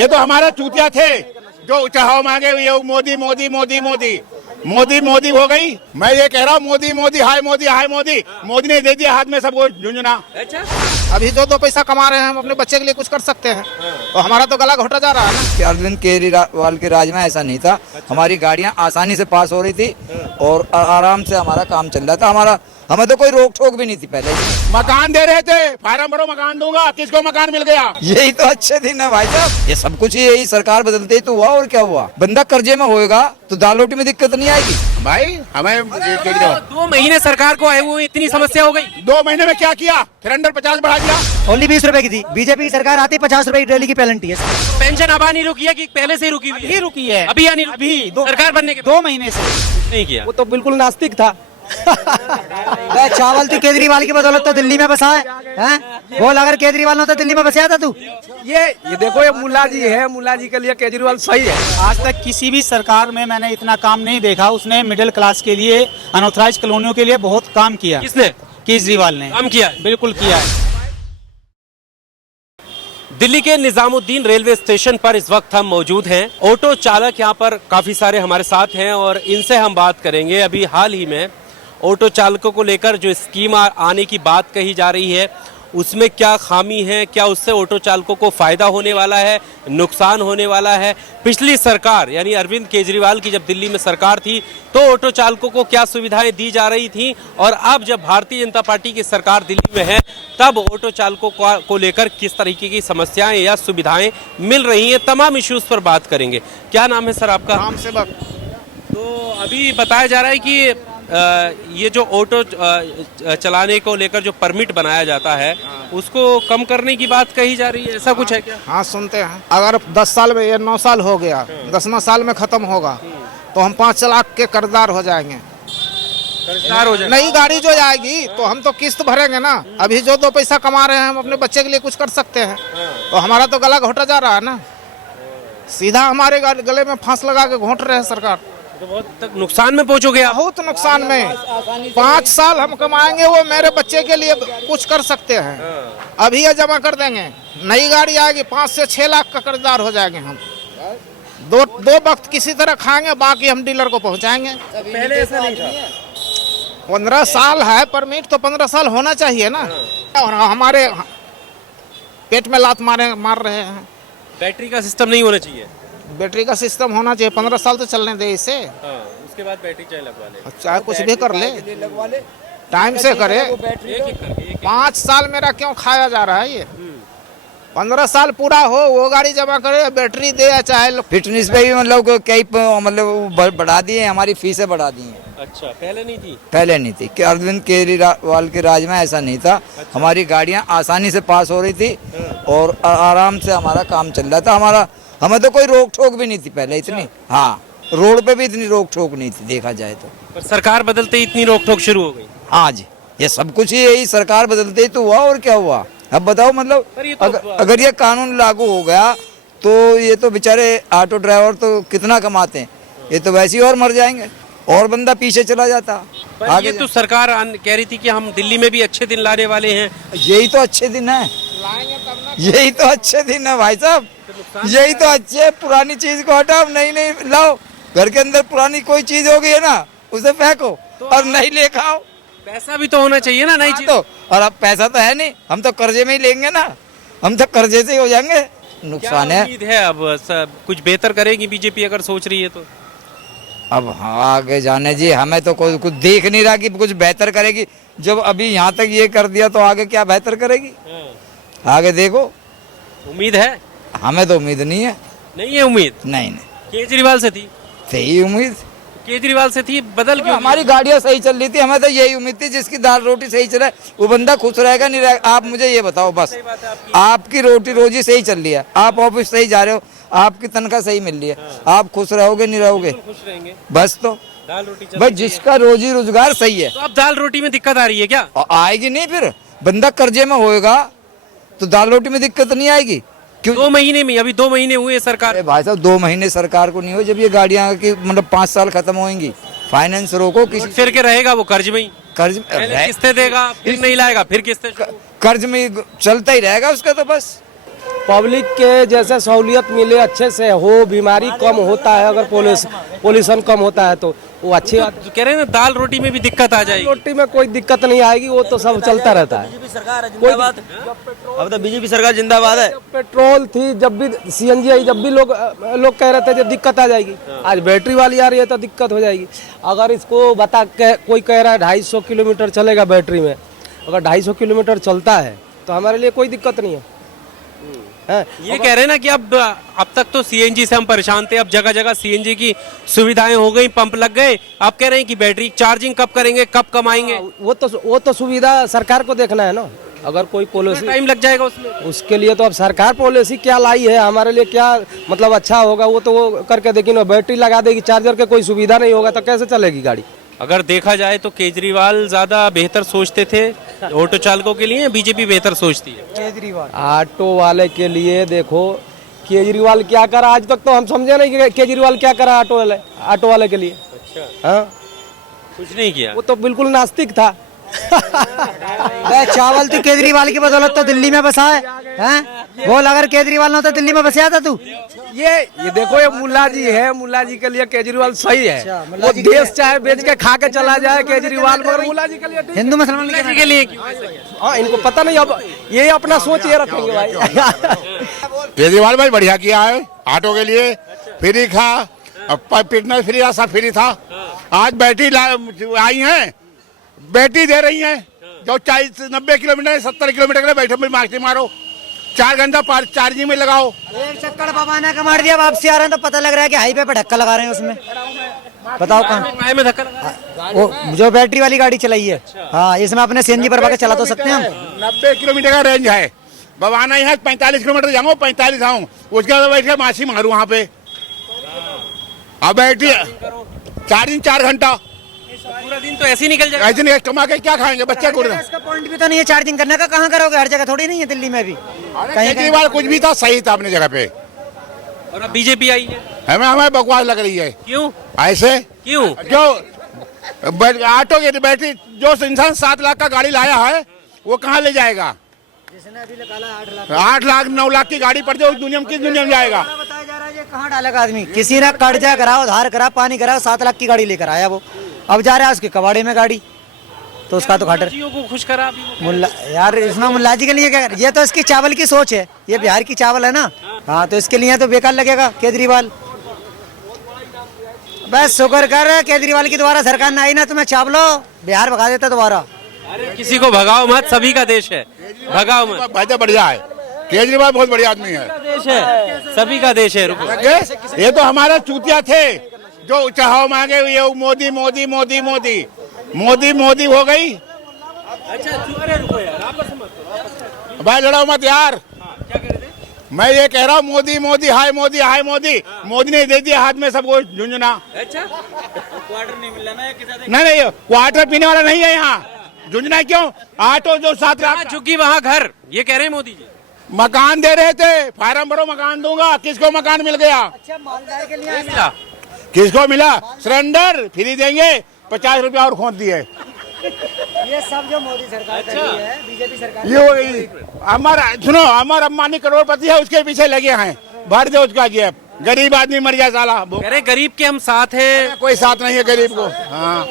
ये तो हमारा चूतिया थे जो चढ़ाव मांगे ये मोदी मोदी मोदी मोदी मोदी मोदी हो गई। मैं ये कह रहा हूँ मोदी मोदी हाय मोदी हाय मोदी। मोदी ने दे दिया हाथ में सबको झुंझुना। अच्छा, अभी जो दो पैसा कमा रहे हैं हम अपने बच्चे के लिए कुछ कर सकते हैं, तो हमारा तो गला घोटा जा रहा है ना। अरविंद केजरीवाल के राज में ऐसा नहीं था। हमारी गाड़ियां आसानी से पास हो रही थी और आराम से हमारा काम चल रहा था। हमें तो कोई रोक टोक भी नहीं थी पहले। मकान दे रहे थे, फार्म भरो मकान दूंगा, किसको मकान मिल गया? यही तो अच्छे दिन है भाई साहब। ये सब कुछ यही सरकार बदलते ही तो हुआ। और क्या हुआ? बंदा कर्जे में होएगा तो दाल रोटी में दिक्कत नहीं आएगी भाई। हमें 2 महीने सरकार को आए हुए इतनी समस्या हो गई। 2 महीने में क्या किया? सिलेंडर 50 बढ़ा दिया। ओनली 20 रुपए की थी। बीजेपी की सरकार आती 50 रुपए की डेली की पेनल्टी है। पेंशन अब आनी रुकी है कि पहले से ही रुकी हुई है? रुकी है अभी आनी अभी सरकार बनने के 2 महीने से नहीं किया। वो तो बिल्कुल नास्तिक था। चावल तो केजरीवाल की बदौलत तो दिल्ली में बसा है। बोल अगर केजरीवाल ने तो दिल्ली में बसाया था तू। ये देखो, ये मुल्ला जी है, मुल्ला जी के लिए केजरीवाल सही है। आज तक किसी भी सरकार में मैंने इतना काम नहीं देखा। उसने मिडिल क्लास के लिए, अनऑथराइज कॉलोनियों के लिए बहुत काम किया। किसने? केजरीवाल ने काम किया, बिल्कुल किया है। दिल्ली के निजामुद्दीन रेलवे स्टेशन पर इस वक्त हम मौजूद हैं। ऑटो चालक यहाँ पर काफी सारे हमारे साथ हैं और इनसे हम बात करेंगे। अभी हाल ही में ऑटो चालकों को लेकर जो स्कीम आने की बात कही जा रही है उसमें क्या खामी है, क्या उससे ऑटो चालकों को फायदा होने वाला है, नुकसान होने वाला है। पिछली सरकार यानी अरविंद केजरीवाल की जब दिल्ली में सरकार थी तो ऑटो चालकों को क्या सुविधाएं दी जा रही थी और अब जब भारतीय जनता पार्टी की सरकार दिल्ली में है तब ऑटो चालकों को लेकर किस तरीके की समस्याएं या सुविधाएं मिल रही हैं। तमाम इश्यूज पर बात करेंगे। क्या नाम है सर आपका? राम सेवक। तो अभी बताया जा रहा है कि ये जो ऑटो चलाने को लेकर जो परमिट बनाया जाता है उसको कम करने की बात कही जा रही है, ऐसा कुछ है क्या? हाँ सुनते हैं। अगर 10 साल में, ये 9 साल हो गया, 10वां साल में खत्म होगा तो हम 5 लाख के कर्जदार हो जाएंगे। कर्जदार हो जाए? नई गाड़ी जो जाएगी तो हम तो किस्त भरेंगे ना। अभी जो दो पैसा कमा रहे हैं हम अपने बच्चे के लिए कुछ कर सकते हैं, तो हमारा तो गला घोटा जा रहा है ना। सीधा हमारे गले में फांस लगा के घोट रहे हैं सरकार। तो बहुत तक नुकसान में पहुंचोगे आप। बहुत नुकसान में। 5 साल हम कमाएंगे, वो मेरे बच्चे के लिए कुछ कर सकते हैं। अभी ये जमा कर देंगे, नई गाड़ी आएगी 5 से 6 लाख का कर्जदार हो जाएंगे हम। दो वक्त किसी तरह खाएंगे, बाकी हम डीलर को पहुंचाएंगे। पहले ऐसा नहीं था। 15 साल है परमिट, तो 15 साल होना चाहिए ना। और हमारे पेट में लात मार रहे हैं। बैटरी का सिस्टम नहीं होना चाहिए। बैटरी का सिस्टम होना चाहिए। 15 साल तो चलने दे इसे। उसके बाद बैटरी चाहे लगवा ले, चाहे कुछ भी कर ले, टाइम से करे। एक एक करके 5 साल मेरा क्यों खाया जा रहा है ये? 15 साल पूरा हो, वो गाड़ी जमा करे, बैटरी दे, चाहे फिटनेस पे भी मतलब कई मतलब बढ़ा दिए, हमारी फीसें बढ़ा दी हैं। अच्छा, पहले नहीं थी? पहले नहीं थी। कि अरविंद केजरीवाल के राज में ऐसा नहीं था। हमारी गाड़ियां आसानी से पास हो रही थी और आराम से हमारा काम चल रहा था। हमें तो कोई रोक टोक भी नहीं थी पहले इतनी। हाँ, रोड पे भी इतनी रोक टोक नहीं थी देखा जाए तो। पर सरकार बदलते ही इतनी रोक टोक शुरू हो गई। हाँ जी, ये सब कुछ यही सरकार बदलते ही तो हुआ। और क्या हुआ? अब बताओ मतलब अगर ये कानून लागू हो गया तो ये तो बेचारे ऑटो ड्राइवर तो कितना कमाते हैं, ये तो वैसे ही और मर जाएंगे और बंदा पीछे चला जाता। पर ये तो सरकार कह रही थी कि हम दिल्ली में भी अच्छे दिन लाने वाले हैं। यही तो अच्छे दिन है, यही तो अच्छे दिन है भाई साहब। यही तो अच्छे, पुरानी चीज को हटाओ, नई लाओ। घर के अंदर पुरानी कोई चीज हो गई है ना, उसे फेंको और नई ले खाओ। पैसा भी तो होना चाहिए ना, नई चीज तो। और अब पैसा तो है नहीं, हम तो कर्जे में ही लेंगे ना। हम तो कर्जे से ही हो जाएंगे। नुकसान है। उम्मीद है अब सब कुछ बेहतर करेगी बीजेपी अगर सोच रही है तो। अब हाँ, आगे जाने जी, हमें तो कोई कुछ देख नहीं रहा कि कुछ बेहतर करेगी। जब अभी यहाँ तक ये कर दिया तो आगे क्या बेहतर करेगी? आगे देखो। उम्मीद है? हमें तो उम्मीद नहीं है। नहीं है उम्मीद? नहीं। केजरीवाल से थी? सही उम्मीद केजरीवाल से थी, बदल क्यों? हमारी गाड़ियाँ सही चल रही थी, हमें तो यही उम्मीद थी जिसकी दाल रोटी सही चले वो बंदा खुश रहेगा नहीं रहेगा। आप मुझे ये बताओ बस, आपकी रोटी रोजी सही चल रही है, आप ऑफिस सही जा रहे हो, आपकी तनख्वाह सही मिल रही है, आप खुश रहोगे नहीं रहोगे? खुश रहेंगे। बस तो दाल रोटी बस, जिसका रोजी रोजगार सही है। तो अब दाल रोटी में दिक्कत आ रही है क्या? आएगी नहीं, फिर बंदा कर्जे में होएगा तो दाल रोटी में दिक्कत नहीं आएगी। क्यों? 2 महीने में, अभी 2 महीने हुए सरकार। अरे भाई साहब, 2 महीने सरकार को नहीं हो, जब ये गाड़ियाँ की मतलब 5 साल खत्म होंगी। फाइनेंस रोको, किसी फिर के रहेगा वो कर्ज में ही। कर्ज पहले किस्तें देगा, फिर नहीं लाएगा, फिर किस्तें। कर्ज में चलता ही रहेगा उसका तो बस। पब्लिक के जैसे सहूलियत मिले अच्छे से हो, बीमारी कम होता है, अगर पोल्यूशन कम होता है तो वो अच्छी बात। जो कह रहे हैं ना दाल रोटी में भी दिक्कत आ जाएगी। रोटी में कोई दिक्कत नहीं आएगी, वो तो सब चलता रहता है। बीजेपी सरकार है जिंदाबाद। अब तो बीजेपी सरकार जिंदाबाद है। पेट्रोल थी जब भी, सीएनजी आई जब भी, लोग कह रहे थे जब दिक्कत आ जाएगी। आज बैटरी वाली आ रही है तो दिक्कत हो जाएगी। अगर इसको बता के कोई कह रहा है 250 किलोमीटर चलेगा बैटरी में, अगर 250 किलोमीटर चलता है तो हमारे लिए कोई दिक्कत नहीं है। ये कह रहे हैं ना कि अब तक तो सीएनजी से हम परेशान थे, अब जगह जगह सीएनजी की सुविधाएं हो गई, पंप लग गए। आप कह रहे हैं कि बैटरी चार्जिंग कब करेंगे, कब कमाएंगे? वो तो सुविधा सरकार को देखना है ना। अगर कोई पॉलिसी, टाइम लग जाएगा उसमें। उसके लिए तो अब सरकार पॉलिसी क्या लाई है, हमारे लिए क्या मतलब अच्छा होगा वो तो वो करके देखेंगे। बैटरी लगा देगी, चार्जर के कोई सुविधा नहीं होगा तो कैसे चलेगी गाड़ी? अगर देखा जाए तो केजरीवाल ज्यादा बेहतर सोचते थे ऑटो चालकों के लिए, बीजेपी बेहतर सोचती है? केजरीवाल ऑटो वाले के लिए देखो, केजरीवाल क्या करा आज तक तो हम समझे नहीं कि केजरीवाल क्या करा ऑटो वाले के लिए। अच्छा, हाँ, कुछ नहीं किया। वो तो बिल्कुल नास्तिक था। चावल तो केजरीवाल की बदौलत तो दिल्ली में बसा है। बोल, अगर केजरीवाल न होता दिल्ली में बसा था तू? ये देखो, ये मुल्ला जी है, मुल्ला जी के लिए केजरीवाल सही है। वो देश चाहे बेच के खा के चला जाए केजरीवाल, मगर मुल्ला जी के लिए हिंदू मुसलमान के लिए हाँ, इनको पता नहीं, अब ये अपना सोच ये रखेंगे भाई। केजरीवाल भाई बढ़िया किया है ऑटो के लिए, फ्री था, फिटनेस फ्री था, सब फ्री था। आज बैटरी आई है, बैटरी दे रही है, जो 40-90 किलोमीटर 70 किलोमीटर के लिए बैठे मार्केट मारो, 4 घंटा चार्जिंग में लगाओ। एक चक्कर बाबा का मार दिया, वापसी आ रहे हैं तो पता लग रहा है कि हाईवे पे धक्का लगा रहे हैं उसमें। बताओ कहाँ में धक्का लगा? वो जो बैटरी वाली गाड़ी चलाई है। हाँ, इसमें अपने सीएनजी भरवा के चला तो सकते हैं हम। 90 किलोमीटर का रेंज है, बवाना ही है 45 किलोमीटर जाऊँ, 45 आऊँ, उसके बाद बैठ के माछी मारू वहाँ पे। अब बैटरी चार्जिंग 4 घंटा, पूरा दिन तो ऐसे ही निकल जाएगा। ऐसे नहीं कमा के क्या खाएंगे बच्चे को? इसका पॉइंट भी तो नहीं है चार्जिंग करने का, कहाँ करोगे? हर जगह थोड़ी नहीं है, दिल्ली में भी कहीं केजरीवाल कुछ भी था, सही था अपनी जगह पे। और अब बीजेपी आई है, हमें बकवास लग रही है। क्यों? ऐसे क्यों? जो ऑटो की बैटरी, जो इंसान 7 लाख का गाड़ी लाया है वो कहाँ ले जाएगा? 8 लाख 9 लाख की गाड़ी पर जो दुनिया में, किस दुनिया में जाएगा? बताया जा रहा है कहाँ डालेगा आदमी? किसी ने कर्जा कराओ, उधार करा, पानी करा, 7 लाख की गाड़ी लेकर आया वो, अब जा रहा है उसके कबाड़े में गाड़ी, तो उसका तो घाटा। को खुश करा अभी वो। मुल्ला यार, इसमें मुल्ला जी के लिए क्या? ये तो इसकी चावल की सोच है, ये बिहार की चावल है ना। हाँ, तो इसके लिए तो बेकार लगेगा केजरीवाल। बस शुक्र कर केजरीवाल की दोबारा सरकार ना आई ना, तुम्हें चावलो बिहार भगा देता दोबारा। अरे किसी को भगाओ मत, सभी का देश है, भगाओ मत। भाई बढ़िया है, केजरीवाल बहुत बढ़िया आदमी है, देश है, सभी का देश है। रुको, ये तो हमारा चूतिया थे जो चाहो मांगे ये मोदी मोदी मोदी मोदी मोदी मोदी हो गई। अच्छा, अरे रुको यार, आपस मत, भाई लड़ो मत यार। क्या कह रहे थे? मैं ये कह रहा हूँ मोदी मोदी हाय मोदी हाय मोदी, मोदी ने दे दिया हाथ में सबको झुंझुना। अच्छा, क्वार्टर नहीं मिल रहा ना? नहीं, क्वार्टर पीने वाला नहीं है यहाँ, झुंझुना क्यों? ऑटो जो 7 लाख चुकी वहाँ घर, ये कह रहे हैं मोदी जी। मकान दे रहे थे, फार्म भरो मकान दूंगा, किसको मकान मिल गया? अच्छा, मालदार के लिए नहीं मिला। किसको मिला? सरेंडर फ्री देंगे, 50 रुपया और खोद दिए। ये सब जो मोदी सरकार कर रही है, बीजेपी सरकार, ये हमारा सुनो, हमारा अंबानी करोड़पति है, उसके पीछे लगे हैं, भर दे उसका जेब, गरीब आदमी मर जाए साला। कह रहे गरीब के हम साथ हैं, कोई साथ नहीं है गरीब को। हाँ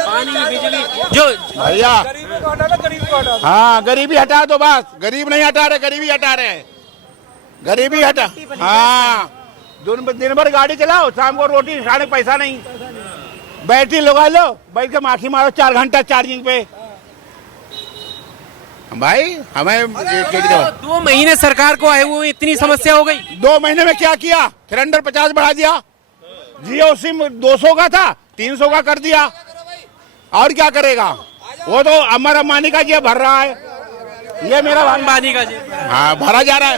पानी बिजली जो भैया, हाँ गरीबी हटा दो बस, गरीब नहीं हटा रहे, गरीबी हटा रहे हैं, गरीबी हटा। हाँ, दिन भर गाड़ी चलाओ, शाम को रोटी खाने पैसा नहीं, बैटरी लगा लो, बैठ के माखी मारो 4 घंटा चार्जिंग पे। भाई हमें 2 महीने सरकार को आए हुए इतनी समस्या हो गई। 2 महीने में क्या किया? सिलेंडर 50 बढ़ा दिया, जियो सिम 200 का था 300 का कर दिया, और क्या करेगा? वो तो अमर अंबानी का जेब भर रहा है, ये मेरा अंबानी का जेब। हाँ, भरा जा रहा है।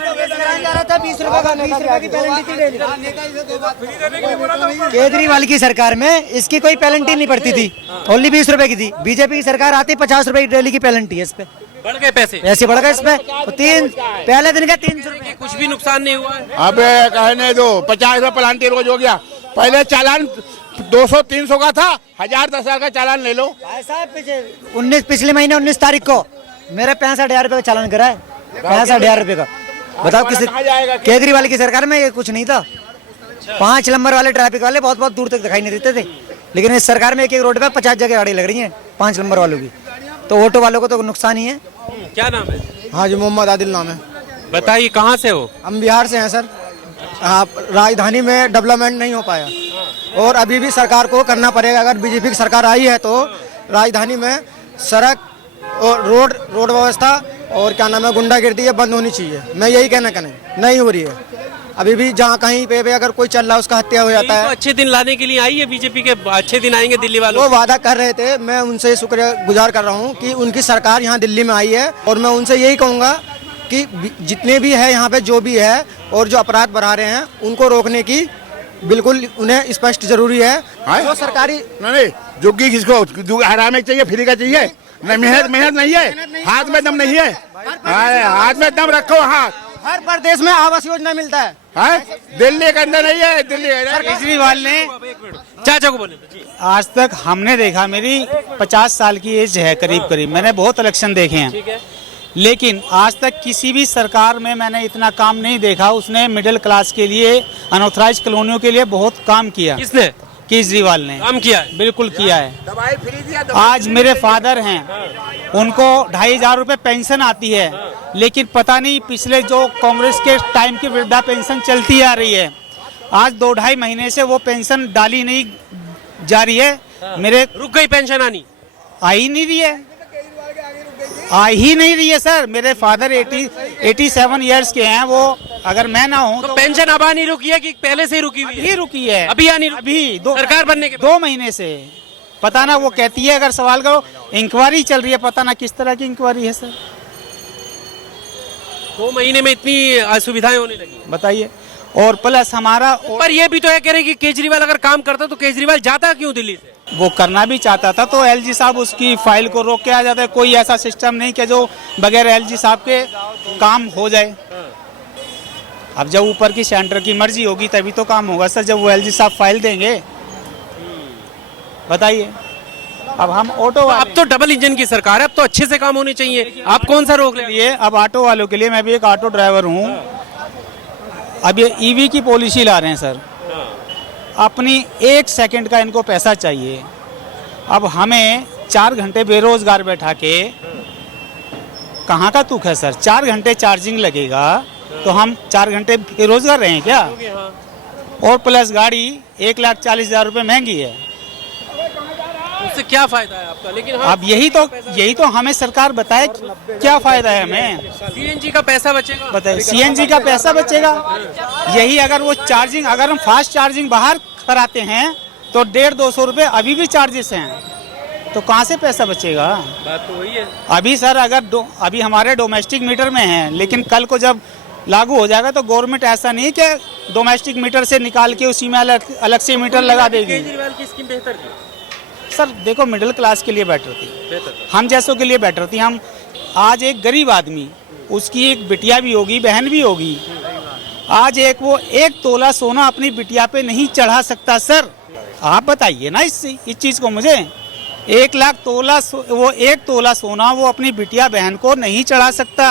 जा रहा था 20 रुपए का, 20 रुपए की पेनल्टी थी। केजरीवाल की सरकार में इसकी कोई पेनल्टी नहीं पड़ती थी, ओनली 20 रुपए की थी। बीजेपी की सरकार आती 50 रुपए की डेली की पेनल्टी है, इस पे बढ़ गए पैसे, ऐसे बढ़ गए इस पे। पहले दिन का 300 रुपए, कुछ भी नुकसान नहीं हुआ है। अबे कहने दो, 50 रुपए प्लांटी रोज हो गया, पहले चालान 200-300 का था, 1000-10,000 का चालान ले लो। भाई साहब पिछले महीने 19 तारीख को मेरे 65,000 रुपए का चालान करा है, 65,000 रुपए का। बताओ किसी केजरीवाल की सरकार में ये कुछ नहीं था। 5 नंबर वाले ट्रैफिक वाले बहुत बहुत दूर तक दिखाई नहीं देते थे, लेकिन इस सरकार में एक एक रोड पे 50 जगह गाड़ी लग रही है 5 नंबर वालों की, तो ऑटो वालों को तो नुकसान ही है। क्या नाम है? हाँ जी, मोहम्मद आदिल नाम है। बताइए कहाँ से हो? हम बिहार से हैं सर। हाँ, राजधानी में डेवलपमेंट नहीं हो पाया और अभी भी सरकार को करना पड़ेगा। अगर बीजेपी की सरकार आई है तो राजधानी में सड़क और रोड व्यवस्था और क्या नाम है गुंडागिर्दी ये बंद होनी चाहिए। मैं यही कहना नहीं हो रही है। अभी भी जहाँ कहीं पे अगर कोई चल रहा है उसका हत्या हो जाता है। तो अच्छे दिन लाने के लिए आई है बीजेपी के, अच्छे दिन आएंगे दिल्ली वालों। वो वादा कर रहे थे, मैं उनसे शुक्रिया गुजार कर रहा हूँ कि उनकी सरकार यहाँ दिल्ली में आई है और मैं उनसे यही कहूँगा कि जितने भी है यहाँ पे जो भी है और जो अपराध बढ़ा रहे हैं उनको रोकने की बिल्कुल उन्हें स्पष्ट जरूरी है। जो सरकारी नहीं जुग्गी किसको हरामे चाहिए, फ्री का चाहिए? मेहनत नहीं है, हाथ में दम नहीं है। हाथ में दम रखो। हाथ हर प्रदेश में आवास योजना मिलता है। दिल्ली के अंदर नहीं है। दिल्ली केजरीवाल ने चाचा को बोले जी। आज तक हमने देखा, मेरी 50 साल की एज है करीब, मैंने बहुत इलेक्शन देखे हैं, ठीक है, लेकिन आज तक किसी भी सरकार में मैंने इतना काम नहीं देखा। उसने मिडिल क्लास के लिए, अनऑथराइज कॉलोनियों के लिए बहुत काम किया। किसने? केजरीवाल ने काम किया है? बिल्कुल किया है। दवाई फ्री दिया। आज मेरे फादर हैं, उनको 2500 रुपये पेंशन आती है, लेकिन पता नहीं पिछले जो कांग्रेस के टाइम की वृद्धा पेंशन चलती आ रही है, आज 2-2.5 महीने से वो पेंशन डाली नहीं जा रही है। मेरे रुक गई पेंशन आनी? आ ही नहीं रही है सर। मेरे फादर 87 ईयर्स के हैं। वो अगर मैं ना हूँ तो पेंशन अब आनी रुकी है कि पहले से ही रुकी हुई है? ही रुकी है। अभी आनी? अभी सरकार बनने के 2 महीने से पता ना, वो कहती है अगर सवाल करो इंक्वायरी चल रही है, पता ना किस तरह की इंक्वायरी है सर। 2 महीने में इतनी असुविधाएं होने लगी, बताइए। और प्लस हमारा पर ये भी तो है कह रहे कि केजरीवाल अगर काम करता तो केजरीवाल जाता क्यों दिल्ली से? वो करना भी चाहता था तो एलजी साहब उसकी फाइल को रोक के आ जाता है। कोई ऐसा सिस्टम नहीं कि जो बगैर एलजी साहब के काम हो जाए। अब जब ऊपर की सेंटर की मर्जी होगी तभी तो काम होगा सर, जब वो एलजी साहब फाइल देंगे। बताइए। अब हम ऑटो अब तो डबल इंजन की सरकार है, अब तो अच्छे से काम होने चाहिए। आप कौन सा रोक लिए? अब ऑटो वालों के लिए, मैं भी एक ऑटो ड्राइवर हूँ, अब ये ईवी की पॉलिसी ला रहे हैं सर। अपनी 1 सेकंड का इनको पैसा चाहिए। अब हमें 4 घंटे बेरोजगार बैठा के कहाँ का तुक है सर? 4 घंटे चार्जिंग लगेगा तो हम 4 घंटे बेरोजगार रहे हैं क्या? और प्लस गाड़ी 1,40,000 रुपये महंगी है। उससे क्या फायदा है आपका? लेकिन अब यही तो हमें सरकार बताए क्या फायदा है हमें। सीएनजी का पैसा बचेगा? बताइए, सीएनजी का पैसा बचेगा। यही अगर वो चार्जिंग, अगर हम फास्ट चार्जिंग बाहर कराते हैं तो 150-200 रुपये अभी भी चार्जेस हैं, तो कहाँ से पैसा बचेगा? बात तो वही है। अभी सर अभी हमारे डोमेस्टिक मीटर में है, लेकिन कल को जब लागू हो जाएगा तो गवर्नमेंट ऐसा नहीं कि डोमेस्टिक मीटर से निकाल के उसी में अलग से मीटर लगा देगी। केजरीवाल की स्कीम बेहतर थी सर। देखो, मिडिल क्लास के लिए बेटर थी, हम जैसों के लिए बेटर थी। हम आज एक गरीब आदमी, उसकी एक बिटिया भी होगी, बहन भी होगी, आज वो 1 तोला सोना अपनी बिटिया पे नहीं चढ़ा सकता सर। आप बताइए ना इस चीज को मुझे। 1 लाख तोला वो 1 तोला सोना वो अपनी बिटिया बहन को नहीं चढ़ा सकता।